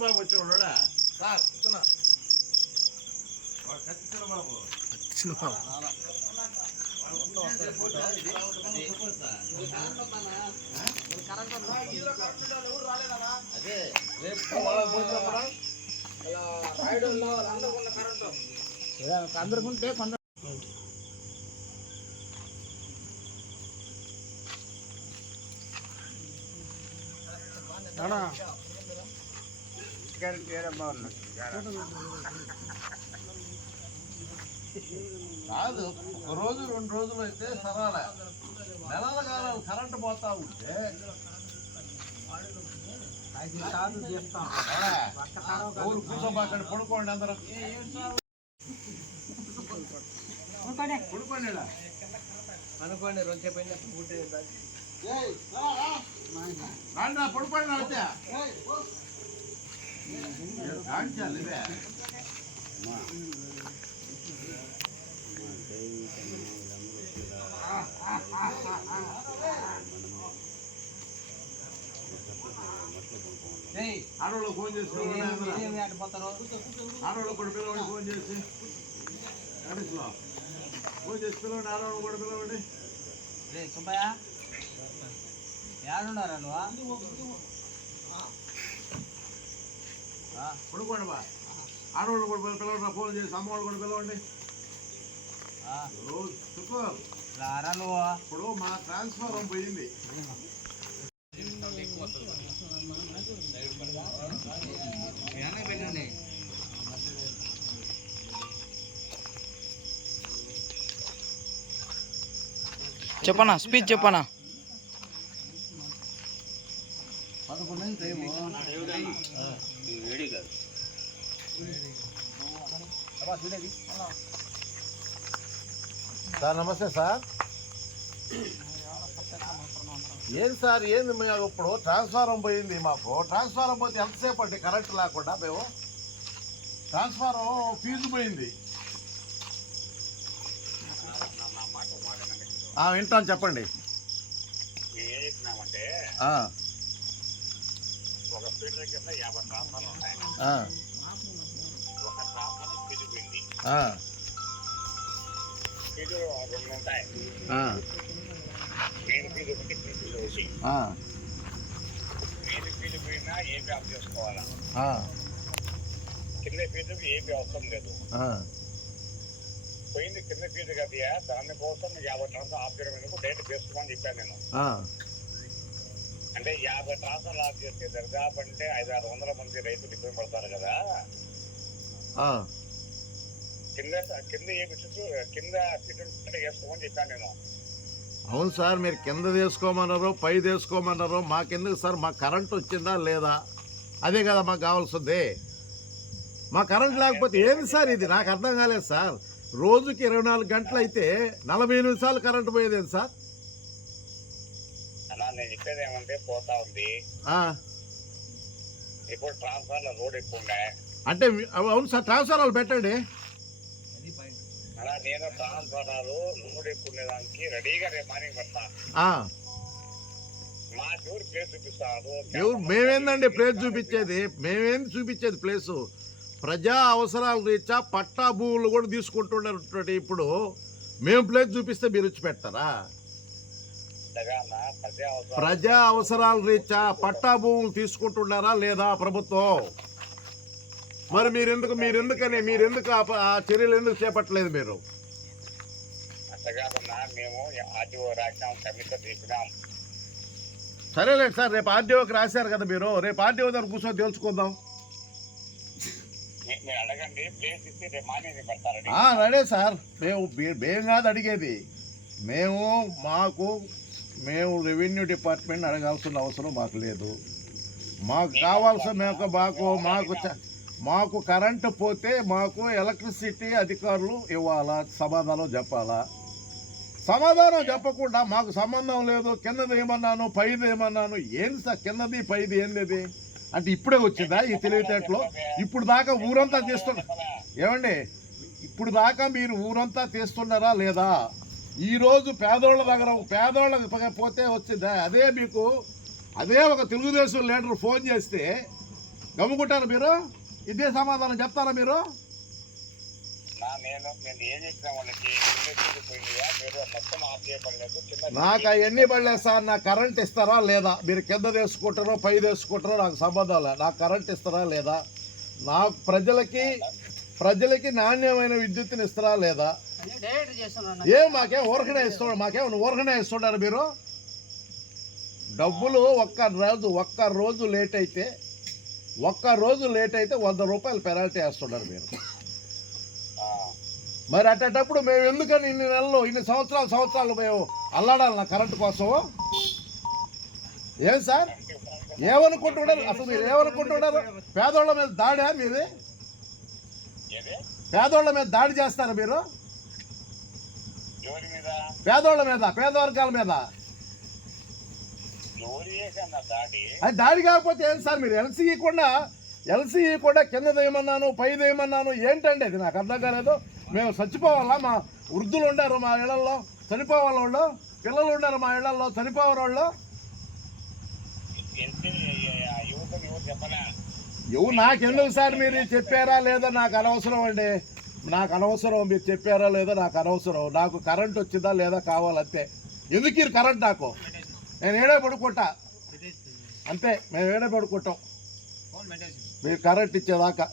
బాబు వచ్చి ఉన్నాడా సార్ బాబు అదే అందరికుంటే కొంత కాదు రోజు 2 రోజులు అయితే సరాలే నెలల కాలం కరెంటు పోతా ఉంటే ఊరు కూర్చోబాకండి పడుకోండి అందరం పడుకోండి అనుకోండి 2 సేపు రాండి పడుకోండి వచ్చా కాంచాలి ఇదే ఆడవాళ్ళు ఫోన్ చేసి ఆడవాళ్ళు కూడా పిలవండి ఫోన్ చేసి పిలవండి ఆడవాళ్ళు కూడా పిలవండి సుబ్బయ్య ఏడున్నారా నువ్వు పడుకోండి బా ఆడవాళ్ళు కూడా పిలవండి ఫోన్ చేసి అమ్మవాళ్ళు కూడా పిలవండి రారా నువ్వు ఇప్పుడు మా ట్రాన్స్ఫారం పోయింది చెప్పనా స్పీచ్ చెప్పనా 11 టైము సార్ నమస్తే సార్ ఏంది సార్ ఏంది మేము ఇప్పుడు ట్రాన్స్ఫారం పోయింది మాకు ట్రాన్స్ఫారం పోతే ఎంతసేపు అంటే కరెంట్ లేకుండా మేము ట్రాన్స్ఫారం ఫీజు పోయింది వింటాను చెప్పండి ఒక ఫీడర్ కింద 50 ట్రాన్స్ఫార్మర్లు ఉంటాయి ఒక ట్రాన్స్ఫార్మర్ ఫీజు పోయింది ఫీజు 2 ఉంటాయి మెయిన్ ఫీజు ఒకటి ఫీజు ఒకటి మెయిన్ ఫీజు పోయినా ఏపీ ఆఫ్ చేసుకోవాలా కింద ఫీజుకి ఏపీ అవసరం లేదు పోయింది కింద ఫీజు కదా దానికోసం 50 ట్రాన్స్ఫర్ ఆఫ్ చేయడం ఎందుకు డేట్ చేసుకోమని చెప్పాను నేను అంటే 50 ట్రాన్స్ఫర్లు ఆఫ్ చేస్తే దర్దాపు అంటే 500-600 మంది రైతులు ఇబ్బంది పడతారు కదా కింద కింద వేసుకోమని చెప్పాను నేను అవును సార్ మీరు కింద తీసుకోమన్నారు పై తీసుకోమన్నారు మాకెందుకు సార్ మాకు కరెంట్ వచ్చిందా లేదా అదే కదా మాకు కావాల్సింది మా కరెంట్ లేకపోతే ఏంది సార్ ఇది నాకు అర్థం కాలేదు సార్ రోజుకి 24 గంటలు అయితే 40 నిమిషాలు కరెంటు పోయేదేంటి సార్ అలా నేను చెప్పేది ఏమంటే పోతా ఉంది ఇప్పుడు ట్రాన్స్ఫార్మర్ లోడ్ ఎక్కువ ఉన్నాయి అంటే అవును సార్ ట్రాన్స్ఫార్మర్లు పెట్టండి అలా నేను ట్రాన్స్ఫార్మర్ లోడ్ ఎక్కువ ఉండేదానికి రెడీగా రేపు మార్నింగ్ పెడతా మా ఊరు ప్లేస్ చూపిస్తాను మేమేందండి ప్లేస్ చూపించేది మేమేంది చూపించేది ప్లేసు ప్రజా అవసరాల రీత్యా పట్టా భూములు కూడా తీసుకుంటున్నారు ఇప్పుడు మేము ప్లేస్ చూపిస్తే మీరు వచ్చి పెడతారా ప్రజా అవసరాల రీత్యా పట్టా భూములు తీసుకుంటున్నారా లేదా ప్రభుత్వం మరి మీరెందుకు ఆ చర్యలు ఎందుకు చేపట్టలేదు మీరు సరేలేదు సార్ రేపు ఆర్డీఓకి రాశారు కదా మీరు రేపు ఆర్డీఓ దగ్గర కూర్చొని తెలుసుకుందాం రెడీ సార్ మేము కాదు అడిగేది మేము రెవెన్యూ డిపార్ట్మెంట్ అడగాల్సిన అవసరం మాకు లేదు మాకు కావాల్సిన మాకు కరెంటు పోతే మాకు ఎలక్ట్రిసిటీ అధికారులు ఇవ్వాలా సమాధానం చెప్పాలా సమాధానం చెప్పకుండా మాకు సంబంధం లేదు కిందది ఏమన్నాను పైది ఏమన్నాను ఏంది సార్ కిందది పైది ఏంది అంటే ఇప్పుడే వచ్చిందా ఈ తెలివితేటలో ఇప్పుడు దాకా ఊరంతా తీస్తున్నా ఏమండి ఇప్పుడు దాకా మీరు ఊరంతా తీస్తున్నారా లేదా ఈరోజు పేదోళ్ళ దగ్గర పేదోళ్ళకి పోతే వచ్చిందా అదే మీకు అదే ఒక తెలుగుదేశం లీడర్ ఫోన్ చేస్తే గమ్ముకుంటారా మీరు? ఇదే సమాధానం చెప్తారా మీరు? నేను ఏం చెప్పిన వాళ్ళకి మీరు మొత్తం ఆఫ్ చేయబడలేదు. నాకు అవన్నీ పడలేదు సార్. నాకు కరెంట్ ఇస్తారా లేదా? మీరు కింద తీసుకుంటారో పై తీసుకుంటారో నాకు సంబంధం లేదు. నాకు కరెంట్ ఇస్తారా లేదా? నాకు ప్రజలకి నాణ్యమైన విద్యుత్తుని ఇస్తారా లేదా? మాకేం ఊరకనే ఇస్తున్నారు? మాకేమో ఊరకనే ఇస్తున్నారు మీరు? డబ్బులు ఒక్క రోజు లేట్ అయితే 100 రూపాయలు పెనాల్టీ వేస్తున్నారు మీరు. మరి అట్టేటప్పుడు మేము ఎందుకని ఇన్ని సంవత్సరాలు మేము అల్లాడాలి నా కరెంటు కోసం? ఏం సార్ ఏమనుకుంటున్నారు? అసలు మీరు ఏమనుకుంటున్నారు? పేదోళ్ళ మీద దాడా మీది? పేదోళ్ళ మీద దాడి చేస్తారా మీరు? పేదోళ్ళ మీద, పేద వర్గాల మీద అది దాడి కాకపోతే ఏం సార్? మీరు ఎల్సీ కూడా కింద దేయమన్నాను పై దేయమన్నాను ఏంటండి అది? నాకు అర్థం కాలేదు. మేము చచ్చిపోవాలా? మా వృద్ధులు ఉండారు మా ఇళ్లలో చనిపోవాలి, వాళ్ళు పిల్లలు ఉండారు మా ఇళ్లలో చనిపోవాలి వాళ్ళు. నాకెందుకు సార్? మీరు చెప్పారా లేదా నాకు అనవసరం అండి. నాకు అనవసరం. మీరు చెప్పారా లేదా నాకు అనవసరం. నాకు కరెంట్ వచ్చిందా లేదా కావాలంతే. ఎందుకు ఈ కరెంట్ నాకు? నేను ఏడే పడుకుంటా అంతే. మేము ఏడే పడుకుంటాం మీరు కరెంట్ ఇచ్చేదాకా.